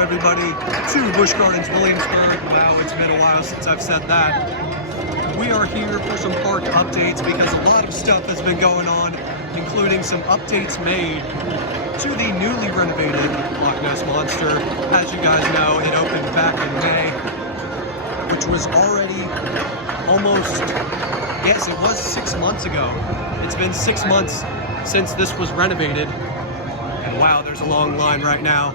everybody to Busch Gardens Williamsburg. Wow, it's been a while since I've said that. We are here for some park updates because a lot of stuff has been going on, including some updates made to the newly renovated Loch Ness Monster. As you guys know, it opened back in May, which was already almost, yes, it was 6 months ago. It's been 6 months since this was renovated. And wow, there's a long line right now.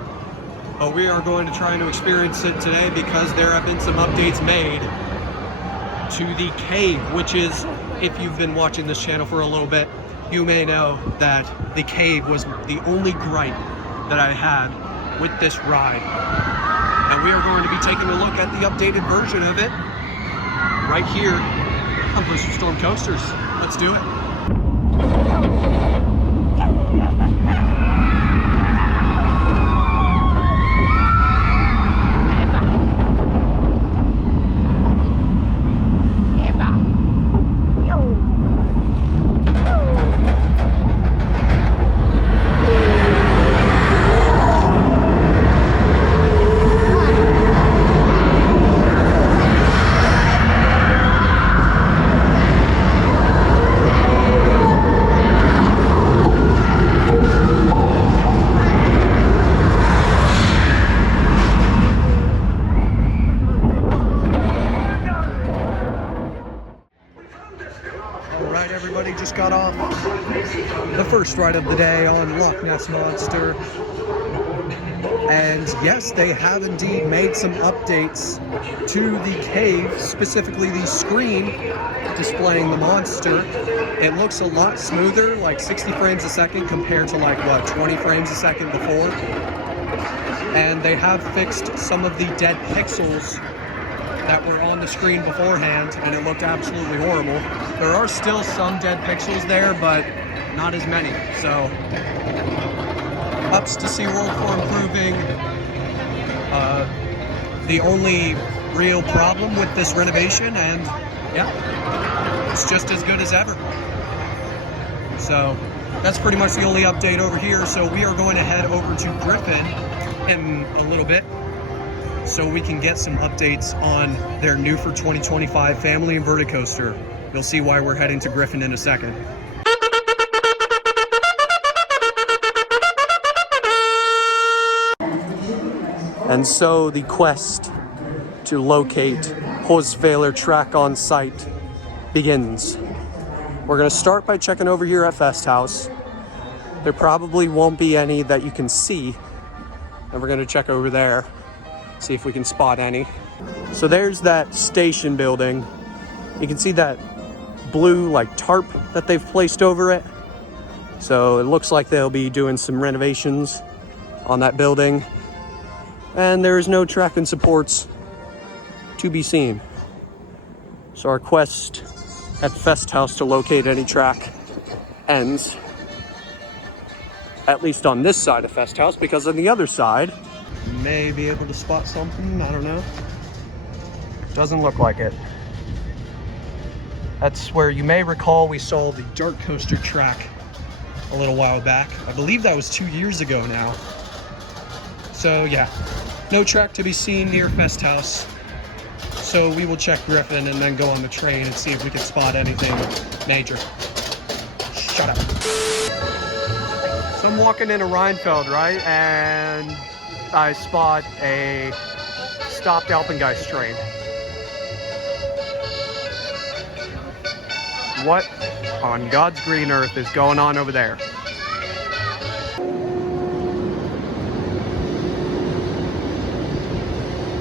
But we are going to try to experience it today because there have been some updates made to the cave, which is, if you've been watching this channel for a little bit, you may know that the cave was the only gripe that I had with this ride. And we are going to be taking a look at the updated version of it right here on BliXXardStorm Coasters. Let's do it. Alright everybody, just got off the first ride of the day on Loch Ness Monster. And yes, they have indeed made some updates to the cave, specifically the screen displaying the monster. It looks a lot smoother, like 60 frames a second compared to like, what, 20 frames a second before. And they have fixed some of the dead pixels that were on the screen beforehand, and it looked absolutely horrible. There are still some dead pixels there, but not as many. So, ups to SeaWorld for improving. The only real problem with this renovation, and yeah, it's just as good as ever. So, that's pretty much the only update over here. So we are going to head over to Griffon in a little bit, so we can get some updates on their new for 2025 family inverted coaster. You'll see why we're heading to Griffon in a second. And so the quest to locate Holzfäller track on site begins. We're gonna start by checking over here at Fest House. There probably won't be any that you can see, and we're gonna check over there, see if we can spot any. So there's that station building. You can see that blue like tarp that they've placed over it. So it looks like they'll be doing some renovations on that building. And there is no track and supports to be seen. So our quest at Fest House to locate any track ends, at least on this side of Fest House, because on the other side, may be able to spot something, I don't know. Doesn't look like it. That's where you may recall we saw the dart coaster track a little while back. I believe that was 2 years ago now. So yeah, no track to be seen near Fest House. So we will check Griffon and then go on the train and see if we can spot anything major. Shut up. So I'm walking into Rheinfeld, right? And I spot a stopped Alpengeist train. What on God's green earth is going on over there?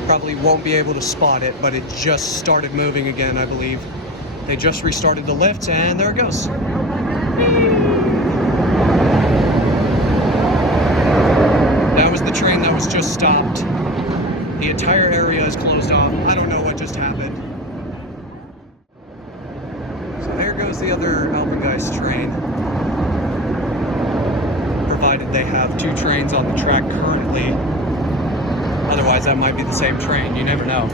Probably won't be able to spot it, but it just started moving again, I believe. They just restarted the lift, and there it goes. That was the train that was just stopped. The entire area is closed off. I don't know what just happened. So there goes the other Alpengeist train. Provided they have 2 trains on the track currently. Otherwise, that might be the same train. You never know.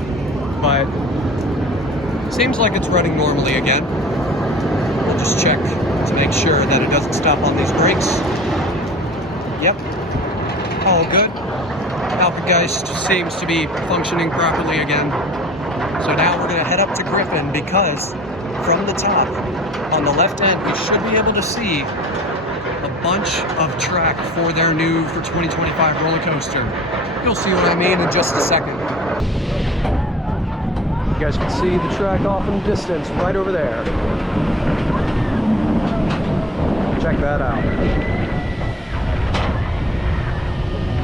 But seems like it's running normally again. We'll just check to make sure that it doesn't stop on these brakes. Yep. All good. Alpengeist seems to be functioning properly again. So now we're gonna head up to Griffon because from the top on the left end, we should be able to see a bunch of track for their new for 2025 roller coaster. You'll see what I mean in just a second. You guys can see the track off in the distance right over there. Check that out.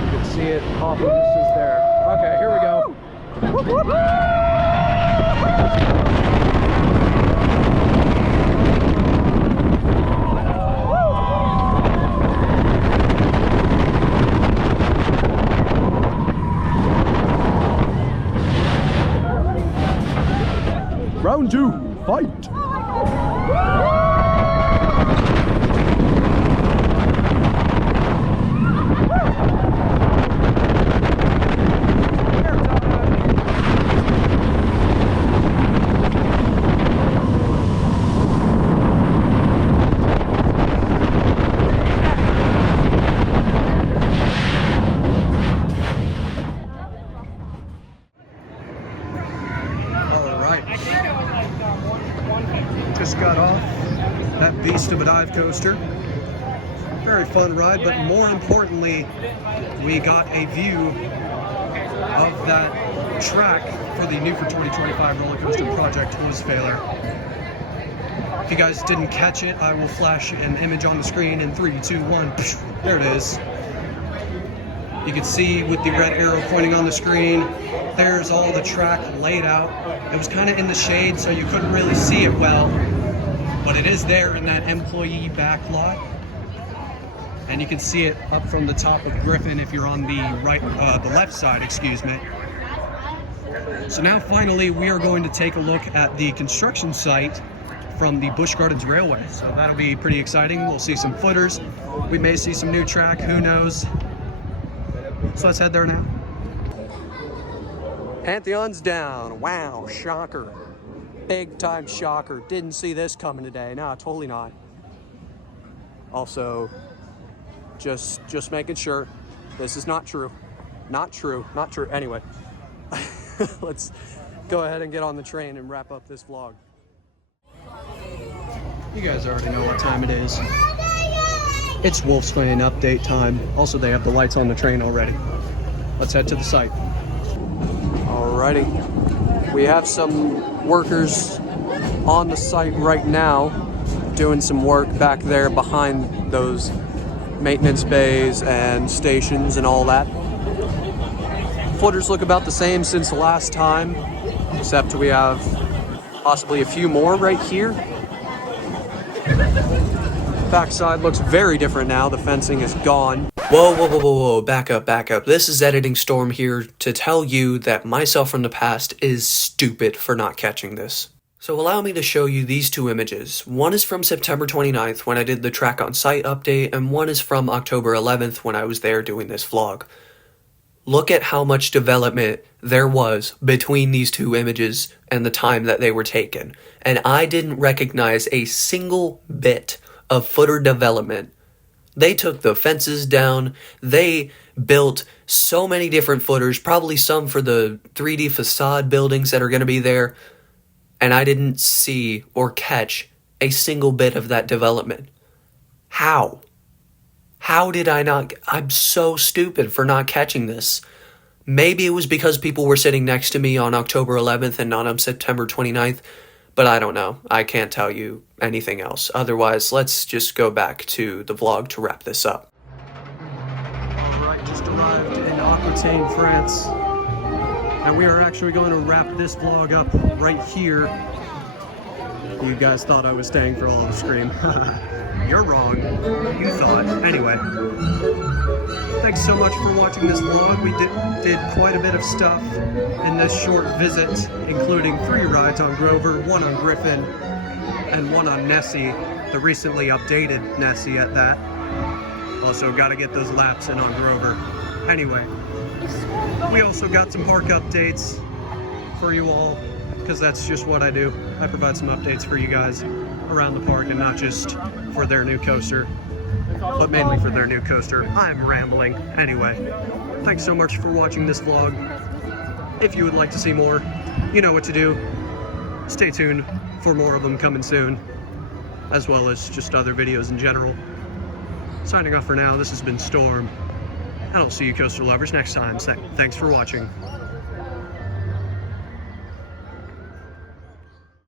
You can see it off in the distance there. Okay, here we go. Whoop, whoop. Round 2, fight! Just got off that beast of a dive coaster. Very fun ride, but more importantly, we got a view of that track for the new for 2025 roller coaster project, Holzfäller. If you guys didn't catch it, I will flash an image on the screen in 3, 2, 1. There it is. You can see with the red arrow pointing on the screen, there's all the track laid out. It was kind of in the shade, so you couldn't really see it well, but it is there in that employee back lot. And you can see it up from the top of Griffon if you're on the the left side, excuse me. So now finally we are going to take a look at the construction site from the Busch Gardens Railway. So that'll be pretty exciting. We'll see some footers. We may see some new track, who knows. So let's head there now. Pantheon's down. Wow, shocker. Big time shocker. Didn't see this coming today. No, totally not. Also, just making sure this is not true. Not true. Anyway, let's go ahead and get on the train and wrap up this vlog. You guys already know what time it is. It's Wolfsreign update time. Also, they have the lights on the train already. Let's head to the site. Alrighty. We have some workers on the site right now doing some work back there behind those maintenance bays and stations and all that. Footers look about the same since the last time, except we have possibly a few more right here. Backside looks very different now. The fencing is gone. Whoa, back up. This is BliXXardStorm here to tell you that myself from the past is stupid for not catching this. So allow me to show you these two images. One is from September 29th when I did the track on site update, and one is from October 11th when I was there doing this vlog. Look at how much development there was between these two images and the time that they were taken. And I didn't recognize a single bit of footer development. They took the fences down, they built so many different footers, probably some for the 3D facade buildings that are going to be there, and I didn't see or catch a single bit of that development. How? How did I not? I'm so stupid for not catching this. Maybe it was because people were sitting next to me on October 11th and not on September 29th, but I don't know. I can't tell you anything else. Otherwise, let's just go back to the vlog to wrap this up. Alright, just arrived in Aquitaine, France. And we are actually going to wrap this vlog up right here. You guys thought I was staying for all the stream. You're wrong. You thought. Anyway. Thanks so much for watching this vlog. We did quite a bit of stuff in this short visit, including 3 rides on Grover, 1 on Griffon, and 1 on Nessie, the recently updated Nessie at that. Also got to get those laps in on Grover. Anyway, we also got some park updates for you all, because that's just what I do. I provide some updates for you guys around the park and not just for their new coaster. but mainly for their new coaster. I'm rambling. Anyway, thanks so much for watching this vlog. If you would like to see more, you know what to do. Stay tuned for more of them coming soon, as well as just other videos in general. Signing off for now, this has been Storm, and I'll see you coaster lovers next time. Thanks for watching.